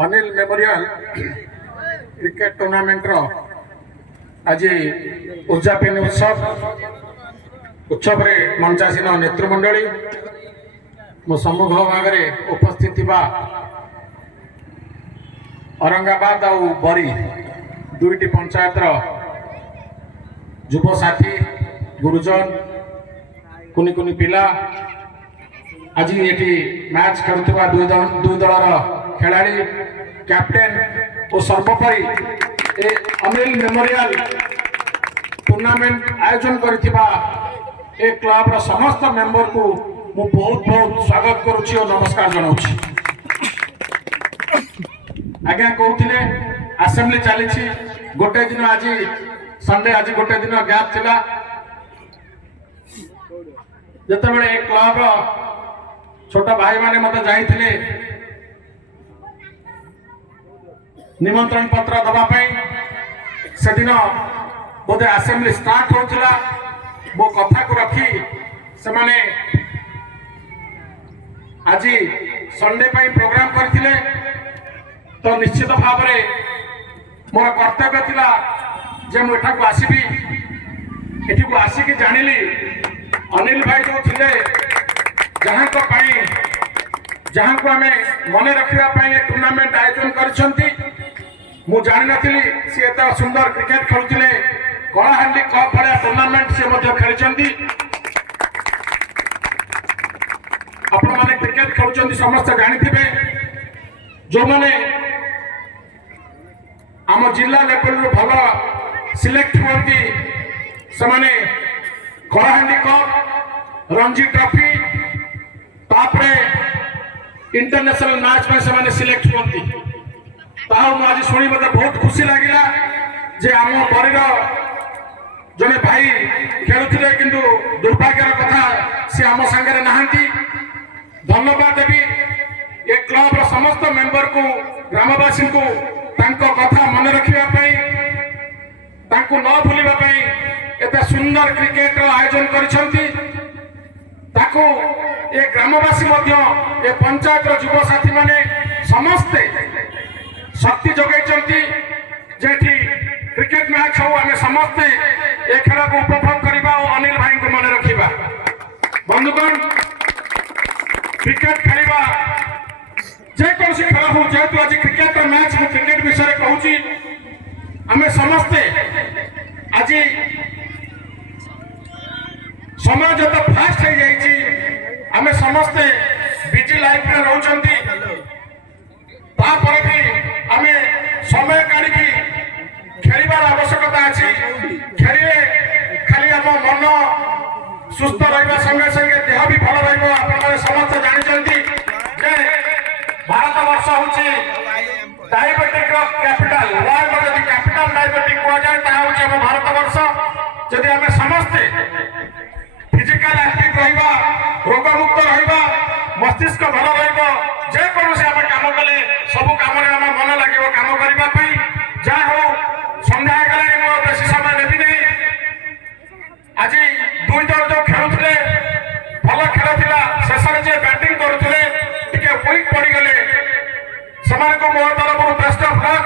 Anil memorial cricket tournament आज उद्यापन उत्सव मंचासीन नेतृमंडली मो सम्मुख भाग उपस्थित औरंगाबाद और बरी दुईटी पंचायतर युव साथी गुरुजन कुनी कुनी पिला आज ये मैच खेलुवा दुई दलर खिलाड़ी कैप्टेन और सर्वोपरि ए अनिल मेमोरियल टूर्नामेंट आयोजन करथिबा ए क्लब रो समस्त मेंबर को मु बहुत बहुत स्वागत करुछि और नमस्कार जनाउछि। आज्ञा कहूथिले असेंबली चली गोटे दिन आज संडे आज गोटे दिन गैप थिला जते बेले ए क्लब रो छोटा भाई माने मते जाइथिले निमंत्रण पत्र दबा से दिन बोधे असेंबली स्टार्ट होता वो कथा को रखी से माने आज संडे प्रोग्राम करथिले तो निश्चित भाव मोर कर्तव्य थिला जे मु एठा को आसीबी एठी को आसी जानिली अनिल भाई जो थिले जहां को पाई जहां को हमें मन रखिबा पई टूर्नामेंट आयोजन करछंती मु जानि नथिली से एत सुंदर क्रिकेट खेलुथिले कलाहांडी कप भाया टूर्नामेंट से मध्य खेलिछंती आपण माने क्रिकेट खेलुछंती समस्त जानिथिबे जो माने आम जिला लेवल रो भलो सिलेक्ट होती से माने कलाहांडी कप रणजी ट्रॉफी तापरे इंटरनेशनल मैच में से माने सिलेक्ट होती आज शुणी मत बहुत खुशी लगिला जे आम बरीर जने भाई खेलुथिले किंतु दुर्भाग्यर कथा से आम संगे नहांती। धन्यवाद देवी ए क्लब रो समस्त मेंबर को ग्रामवासी को तांको कथा मन रखिबा पई तांको न भूलिबा पई एते सुंदर क्रिकेट रो आयोजन करिसंती ताको ए ग्रामवासी मध्य ए पंचायत रो युवा साथी माने समस्ते शक्ति जगैचंती जेठी क्रिकेट मैच हो आमे समस्ते ए खेल को उपभोग करिबा और अनिल भाई को मन रखिबा। बंधुगण क्रिकेट खेलिबा जे कोनसी खेल हो जेतु आज क्रिकेट मैच मु क्रिकेट विषय कहूची आमे समस्ते आज समय जत फास्ट हो जाइची आमे समस्ते बिजी लाइफ में रहउचंती तापर भी आमे समय काढ़ी खेलिबार आवश्यकता अछि खेलिले खाली आम मन सुस्थ रहिबा संगे संगे देह भी भल रहिबो। आपण समस्त जानिचंती जे भारत वर्ष होची डायबिटिक कैपिटल वर्ल्ड रो जदि कैपिटल डायबिटिक को जाय ता होची हम भारत वर्ष जदि आमे समस्त फिजिकल एक्टिव रहिबा रोग मुक्त रहिबा मस्तिष्क भल रहिबो जे कोनो से हम काम कले सब काम रे हम मन लागिवो काम करिबा पई जा हो संध्या गले मो बेसी समय नेबी नै। आज दुई दल जो खेलुथिले भल खेल थिला शेष जे बैटिंग करूथिले टिके वीक पड़ी गले समान को मोर तरफ बेस्ट ऑफ लक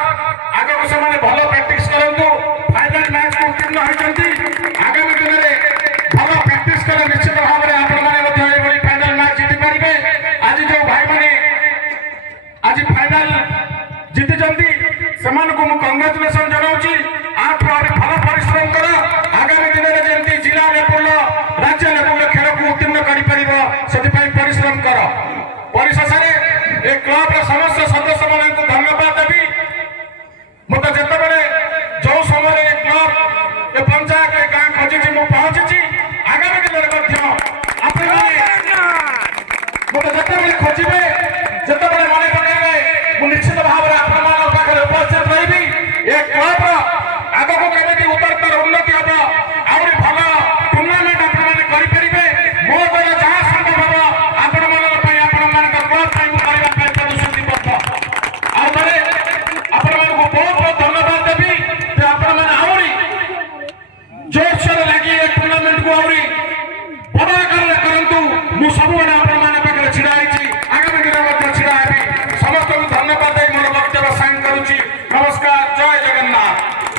आगे को समान भल प्रैक्टिस करंतु फाइनल मैच को उत्तीर्ण होइचंती आगामी दिन रे भल प्रैक्टिस करे निश्चित भाव रे आपण माने मध्य ए बड़ी फाइनल मैच जीति परिबे। आज जो भाई माने आज फाइनल जीति जल्दी समान को मु कांग्रेचुलेशन जनाउची आप और भल परिश्रम करो आगामी दिन रे जेंती जिला लेवल राज्य लेवल खेल को उत्तीर्ण करि परिबो सेति पई परिश्रम करो। परिशेष रे ए क्लब रो समस्त सदस्य मान को धन्यवाद देबी मते जते बेले जो समय रे क्लब ए पंचायत ए गां खोजी मु पहुंची आगामी दिन रे मध्य आपण मते जते बेले खोजिबे